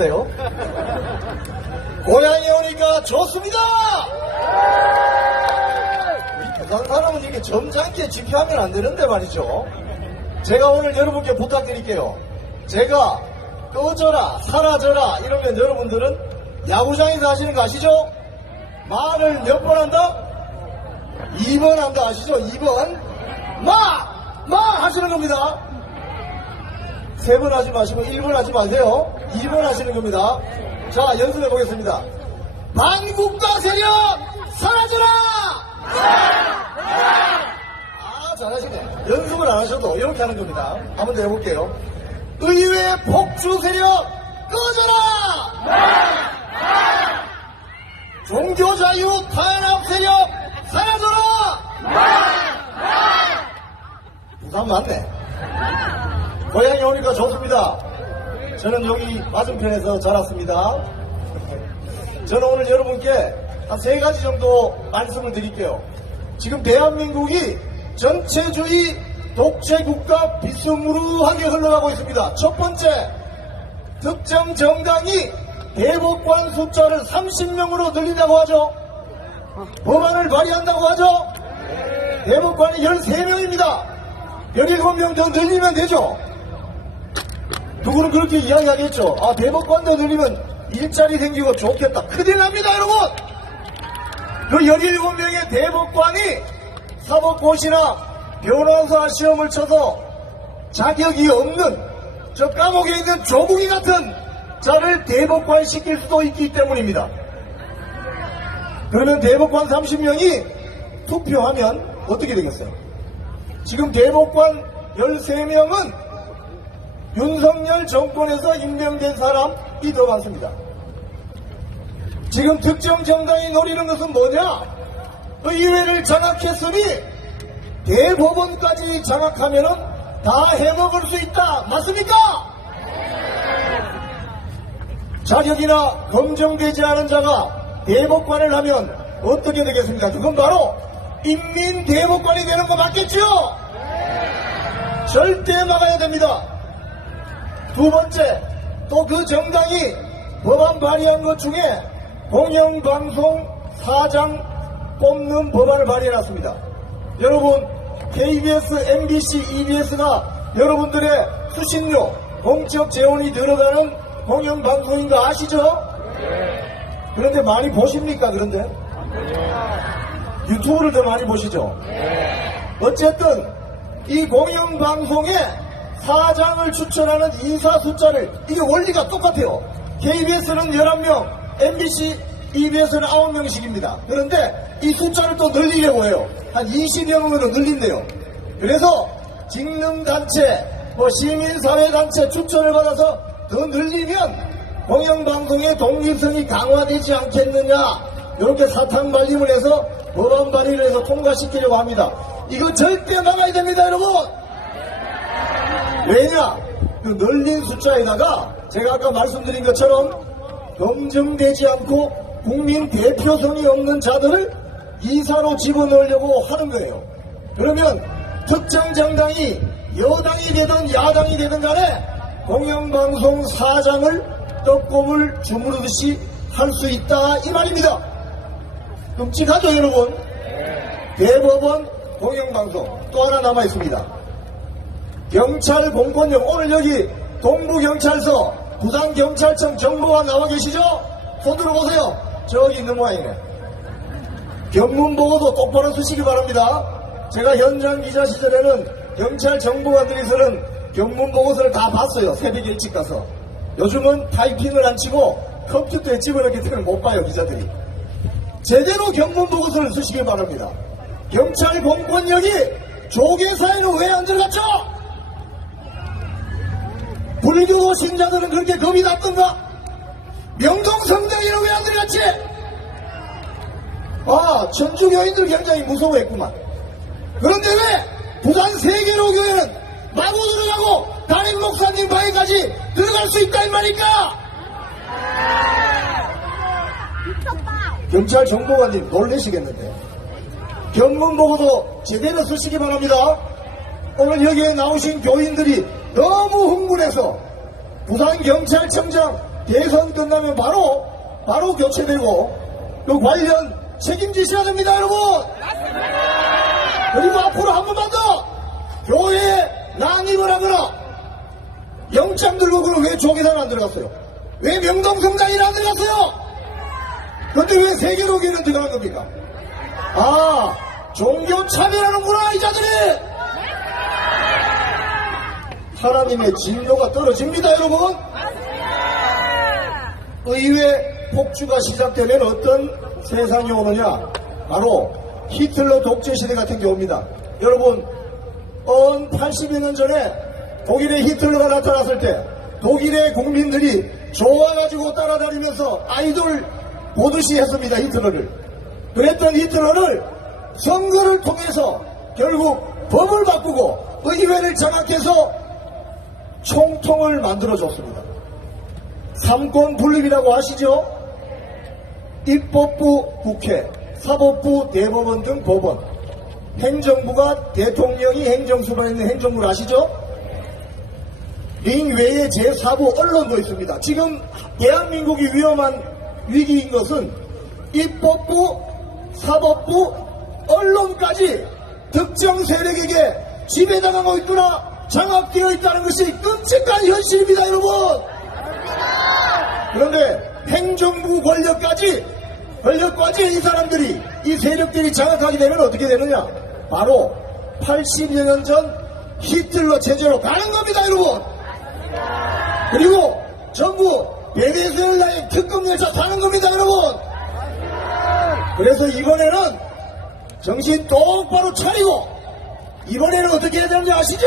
있어요. 고향에 오니까 좋습니다. 부산 사람은 이렇게 점잖게 집회하면 안 되는데 말이죠. 제가 오늘 여러분께 부탁드릴게요. 제가 꺼져라 사라져라 이러면 여러분들은 야구장에서 하시는 거 아시죠? 말을 몇 번 한다? 2번 한다 아시죠? 2번 마 하시는 겁니다. 3번 하지 마시고 1번 하지 마세요. 2번 하시는 겁니다. 자, 연습해 보겠습니다. 반국가 세력 사라져라! 아, 잘하시네. 연습을 안 하셔도 이렇게 하는 겁니다. 한번 더 해볼게요. 의회 폭주 세력 꺼져라! 종교자유 탄압 세력 사라져라! 부산 맞네. 고향에 오니까 좋습니다. 저는 여기 맞은편에서 자랐습니다. 저는 오늘 여러분께 한 3가지 정도 말씀을 드릴게요. 지금 대한민국이 전체주의 독재국가 비스무르하게 흘러가고 있습니다. 첫 번째, 특정 정당이 대법관 숫자를 30명으로 늘린다고 하죠. 법안을 발의한다고 하죠. 대법관이 13명입니다. 17명 더 늘리면 되죠. 누구는 그렇게 이야기하겠죠. 아, 대법관 더 늘리면 일자리 생기고 좋겠다. 큰일 납니다, 여러분. 그 17명의 대법관이 사법고시나 변호사 시험을 쳐서 자격이 없는 저 감옥에 있는 조국이 같은 자를 대법관 시킬 수도 있기 때문입니다. 그러면 대법관 30명이 투표하면 어떻게 되겠어요? 지금 대법관 13명은 윤석열 정권에서 임명된 사람이 더 많습니다. 지금 특정 정당이 노리는 것은 뭐냐? 의회를 장악했으니 대법원까지 장악하면은 다 해먹을 수 있다. 맞습니까? 자격이나 검증되지 않은 자가 대법관을 하면 어떻게 되겠습니까? 그건 바로 인민대법관이 되는 거 맞겠죠? 절대 막아야 됩니다. 두 번째, 또 그 정당이 법안 발의한 것 중에 공영방송 사장 뽑는 법안을 발의해놨습니다. 여러분, KBS, MBC, EBS가 여러분들의 수신료, 공적 재원이 들어가는 공영방송인 거 아시죠? 그런데 많이 보십니까? 그런데? 유튜브를 더 많이 보시죠? 어쨌든 이 공영방송에 사장을 추천하는 인사 숫자를, 이게 원리가 똑같아요. KBS는 11명, MBC, EBS는 9명씩입니다. 그런데 이 숫자를 또 늘리려고 해요. 한 20명으로 늘린대요. 그래서 직능단체, 시민사회단체 추천을 받아서 더 늘리면 공영방송의 독립성이 강화되지 않겠느냐, 이렇게 사탕 발림을 해서 법안 발의를 해서 통과시키려고 합니다. 이거 절대 막아야 됩니다, 여러분. 왜냐? 그 늘린 숫자에다가 제가 아까 말씀드린 것처럼 검증되지 않고 국민 대표성이 없는 자들을 이사로 집어넣으려고 하는 거예요. 그러면 특정 정당이 여당이 되든 야당이 되든 간에 공영방송 사장을 떡고물 주무르듯이 할 수 있다, 이 말입니다. 끔찍하죠, 여러분? 대법원 공영방송 또 하나 남아있습니다. 경찰 공권력, 오늘 여기 동부경찰서, 부산경찰청 정보관 나와 계시죠? 손 들어보세요. 저기 있는 모양이네. 견문 보고도 똑바로 쓰시기 바랍니다. 제가 현장 기자 시절에는 경찰 정보관들에서는 견문 보고서를 다 봤어요. 새벽에 일찍 가서. 요즘은 타이핑을 안 치고 컴퓨터에 집어넣기 때문에 못 봐요, 기자들이. 제대로 견문 보고서를 쓰시기 바랍니다. 경찰 공권력이 조계사에는 왜 안 들어갔죠? 불교 신자들은 그렇게 겁이 났던가? 명동성당에는 왜 안 들어갔지? 아, 천주교인들 굉장히 무서워했구만. 그런데 왜 부산 세계로교회는 마구 들어가고 담임 목사님 방에까지 들어갈 수 있다, 이 말입니까? 경찰 정보관님 놀라시겠는데. 견문 보고도 제대로 쓰시기 바랍니다. 오늘 여기에 나오신 교인들이 너무 흥분해서 부산경찰청장 대선 끝나면 바로 교체되고 그 관련 책임지셔야 됩니다, 여러분. 그리고 앞으로 한 번만 더 교회에 난입을 하거나 영장 들고 그럼 왜 조계산 안 들어갔어요? 왜 명동성당이나 안 들어갔어요? 그런데 왜 세계로기는 들어간 겁니까? 아, 종교 차별하는구나, 이 자들이! 하나님의 진노가 떨어집니다, 여러분. 의회 폭주가 시작되면 어떤 세상이 오느냐? 바로 히틀러 독재 시대 같은 게 옵니다. 여러분, 80여 년 전에 독일의 히틀러가 나타났을 때 독일의 국민들이 좋아가지고 따라다니면서 아이돌 보듯이 했습니다, 히틀러를. 그랬던 히틀러를 선거를 통해서 결국 법을 바꾸고 의회를 장악해서 총통을 만들어줬습니다. 삼권 분립이라고 아시죠? 입법부 국회, 사법부 대법원 등 법원, 행정부가 대통령이 행정수반에 있는 행정부를 아시죠? 링 외에 제4부 언론도 있습니다. 지금 대한민국이 위험한 위기인 것은 입법부, 사법부, 언론까지 특정 세력에게 지배당하고 있거나 장악되어 있다는 것이 끔찍한 현실입니다, 여러분. 그런데 행정부 권력까지 이 사람들이, 이 세력들이 장악하게 되면 어떻게 되느냐? 바로 80여 년 전 히틀러 체제로 가는 겁니다, 여러분. 그리고 전부 베네수엘라의 특급 열차 타는 겁니다, 여러분. 그래서 이번에는 정신 똑바로 차리고 이번에는 어떻게 해야 되는지 아시죠?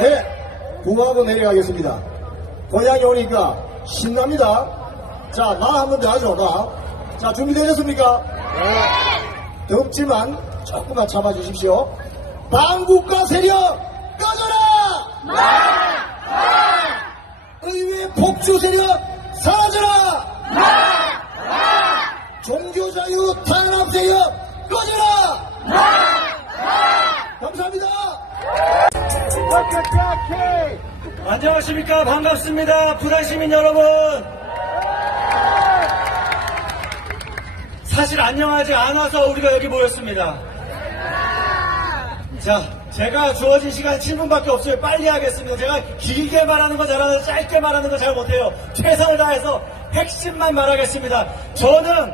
네, 궁하고 내려가겠습니다. 고향에 오니까 신납니다. 자, 나 한 번 더 하죠, 나. 자, 준비되셨습니까? 네. 덥지만 조금만 참아주십시오. 반국가 세력 꺼져라! 의회 폭주 세력 사라져라! 종교자유 탄압 세력 꺼져라! 감사합니다. 안녕하십니까. 반갑습니다. 부산시민 여러분. 사실 안녕하지 않아서 우리가 여기 모였습니다. 자, 제가 주어진 시간 7분밖에 없어요. 빨리 하겠습니다. 제가 길게 말하는 거 잘하는데 짧게 말하는 거 잘 못해요. 최선을 다해서 핵심만 말하겠습니다. 저는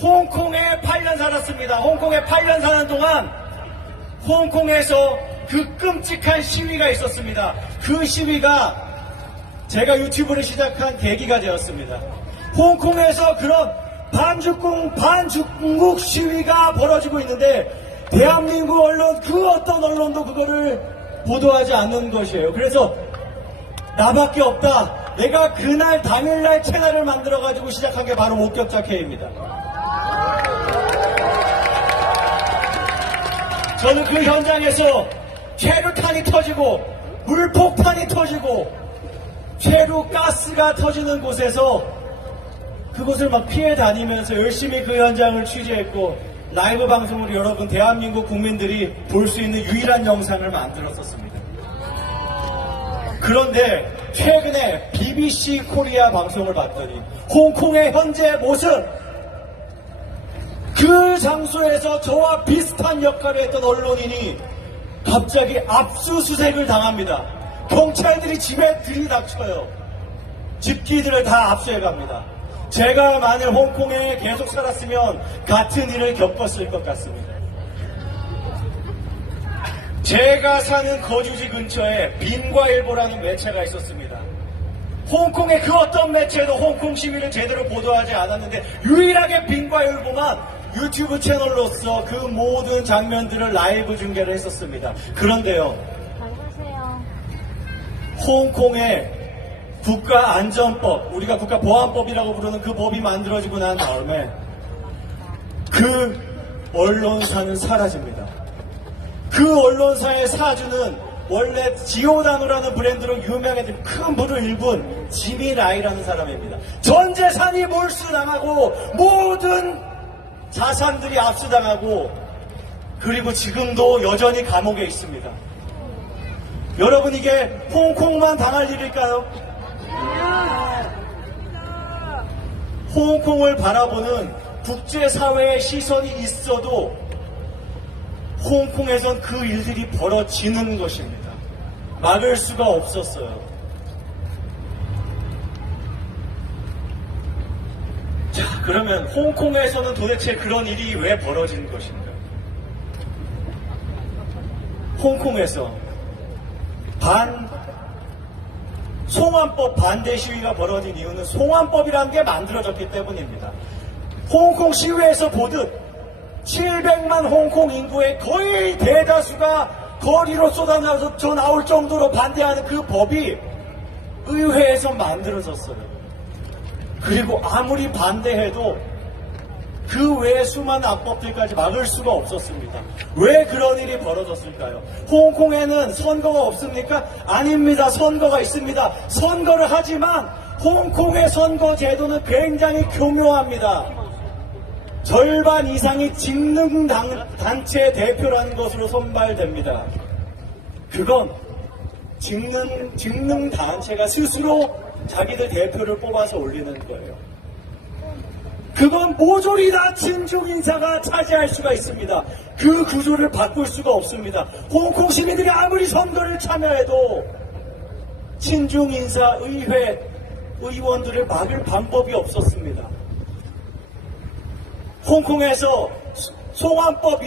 홍콩에 8년 살았습니다. 홍콩에 8년 사는 동안 홍콩에서 그 끔찍한 시위가 있었습니다. 그 시위가 제가 유튜브를 시작한 계기가 되었습니다. 홍콩에서 그런 반중국 시위가 벌어지고 있는데 대한민국 언론, 그 어떤 언론도 그거를 보도하지 않는 것이에요. 그래서 나밖에 없다. 내가 그날 당일날 채널을 만들어가지고 시작한 게 바로 목격자 K입니다. 저는 그 현장에서 최루탄이 터지고 물폭탄이 터지고 최루가스가 터지는 곳에서 그곳을 막 피해 다니면서 열심히 그 현장을 취재했고 라이브 방송으로 여러분 대한민국 국민들이 볼 수 있는 유일한 영상을 만들었었습니다. 그런데 최근에 BBC 코리아 방송을 봤더니 홍콩의 현재 모습, 그 장소에서 저와 비슷한 역할을 했던 언론인이 갑자기 압수수색을 당합니다. 경찰들이 집에 들이닥쳐요. 집기들을 다 압수해갑니다. 제가 만일 홍콩에 계속 살았으면 같은 일을 겪었을 것 같습니다. 제가 사는 거주지 근처에 빈과일보라는 매체가 있었습니다. 홍콩의 그 어떤 매체도 홍콩 시위를 제대로 보도하지 않았는데 유일하게 빈과일보만 유튜브 채널로서 그 모든 장면들을 라이브 중계를 했었습니다. 그런데요, 홍콩의 국가안전법, 우리가 국가보안법이라고 부르는 그 법이 만들어지고 난 다음에 그 언론사는 사라집니다. 그 언론사의 사주는 원래 지오다노라는 브랜드로 유명해진 큰 부를 일군 지미 라이라는 사람입니다. 전 재산이 몰수당하고 모든 자산들이 압수당하고 그리고 지금도 여전히 감옥에 있습니다. 여러분, 이게 홍콩만 당할 일일까요? 홍콩을 바라보는 국제사회의 시선이 있어도 홍콩에선 그 일들이 벌어지는 것입니다. 막을 수가 없었어요. 자, 그러면 홍콩에서는 도대체 그런 일이 왜 벌어진 것인가? 홍콩에서 송환법 반대 시위가 벌어진 이유는 송환법이라는 게 만들어졌기 때문입니다. 홍콩 시위에서 보듯 700만 홍콩 인구의 거의 대다수가 거리로 쏟아져 나올 정도로 반대하는 그 법이 의회에서 만들어졌어요. 그리고 아무리 반대해도 그 외의 수많은 악법들까지 막을 수가 없었습니다. 왜 그런 일이 벌어졌을까요? 홍콩에는 선거가 없습니까? 아닙니다. 선거가 있습니다. 선거를 하지만 홍콩의 선거 제도는 굉장히 교묘합니다. 절반 이상이 직능단체 대표라는 것으로 선발됩니다. 그건 직능단체가 스스로 자기들 대표를 뽑아서 올리는 거예요. 그건 모조리 다 친중 인사가 차지할 수가 있습니다. 그 구조를 바꿀 수가 없습니다. 홍콩 시민들이 아무리 선거를 참여해도 친중 인사 의회 의원들을 막을 방법이 없었습니다. 홍콩에서 송환법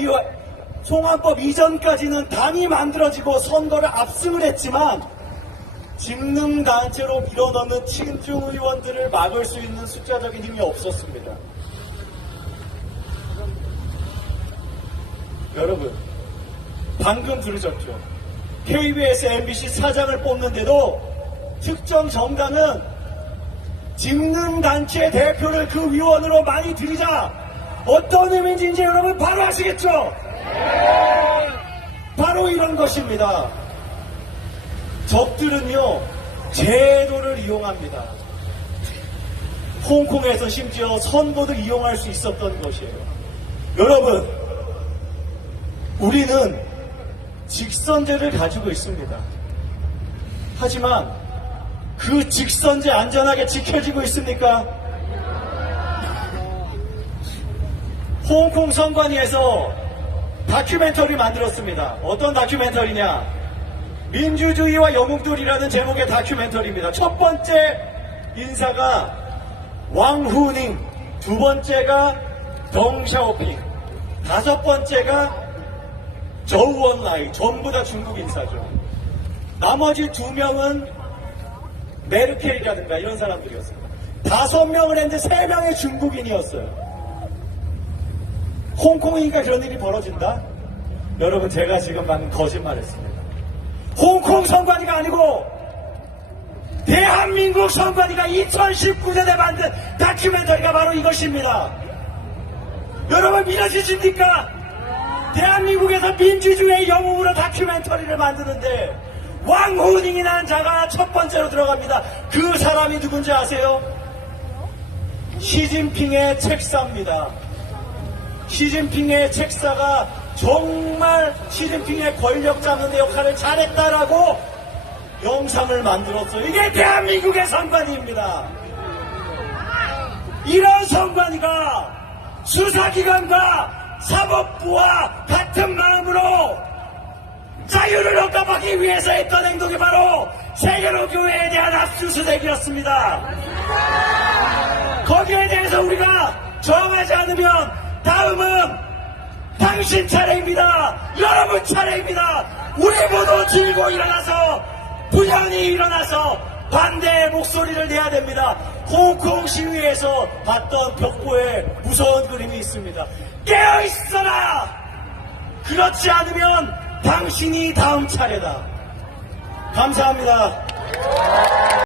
이전까지는 당이 만들어지고 선거를 압승을 했지만 직능단체로 밀어넣는 친중 의원들을 막을 수 있는 숫자적인 힘이 없었습니다. 여러분, 방금 들으셨죠? KBS, MBC 사장을 뽑는데도 특정 정당은 직능단체 대표를 그 위원으로 많이 들이자 어떤 의미인지 이제 여러분 바로 아시겠죠? 바로 이런 것입니다. 적들은요, 제도를 이용합니다. 홍콩에서 심지어 선거도 이용할 수 있었던 것이에요. 여러분, 우리는 직선제를 가지고 있습니다. 하지만 그 직선제 안전하게 지켜지고 있습니까? 홍콩 선관위에서 다큐멘터리 만들었습니다. 어떤 다큐멘터리냐? 민주주의와 영웅들이라는 제목의 다큐멘터리입니다. 첫 번째 인사가 왕후닝, 두 번째가 덩샤오핑, 다섯 번째가 저우원라이, 전부 다 중국 인사죠. 나머지 두 명은 메르켈이라든가 이런 사람들이었습니다. 5명을 했는데 3명의 중국인이었어요. 홍콩이니까 그런 일이 벌어진다? 여러분, 제가 지금 방금 거짓말했습니다. 홍콩 선관위가 아니고 대한민국 선관위가 2019년에 만든 다큐멘터리가 바로 이것입니다. 여러분, 믿어지십니까? 대한민국에서 민주주의의 영웅으로 다큐멘터리를 만드는데 왕후닝이라는 자가 첫 번째로 들어갑니다. 그 사람이 누군지 아세요? 시진핑의 책사입니다. 시진핑의 책사가 정말 시진핑의 권력 잡는 데 역할을 잘했다라고 영상을 만들었어요. 이게 대한민국의 선관위입니다. 이런 선관위가 수사기관과 사법부와 같은 마음으로 자유를 억압하기 위해서 했던 행동이 바로 세계로 교회에 대한 압수수색이었습니다. 거기에 대해서 우리가 저항하지 않으면 다음은 당신 차례입니다. 여러분 차례입니다. 우리 모두 들고 일어나서 부연히 일어나서 반대의 목소리를 내야 됩니다. 홍콩 시위에서 봤던 벽보에 무서운 그림이 있습니다. 깨어있어라! 그렇지 않으면 당신이 다음 차례다. 감사합니다.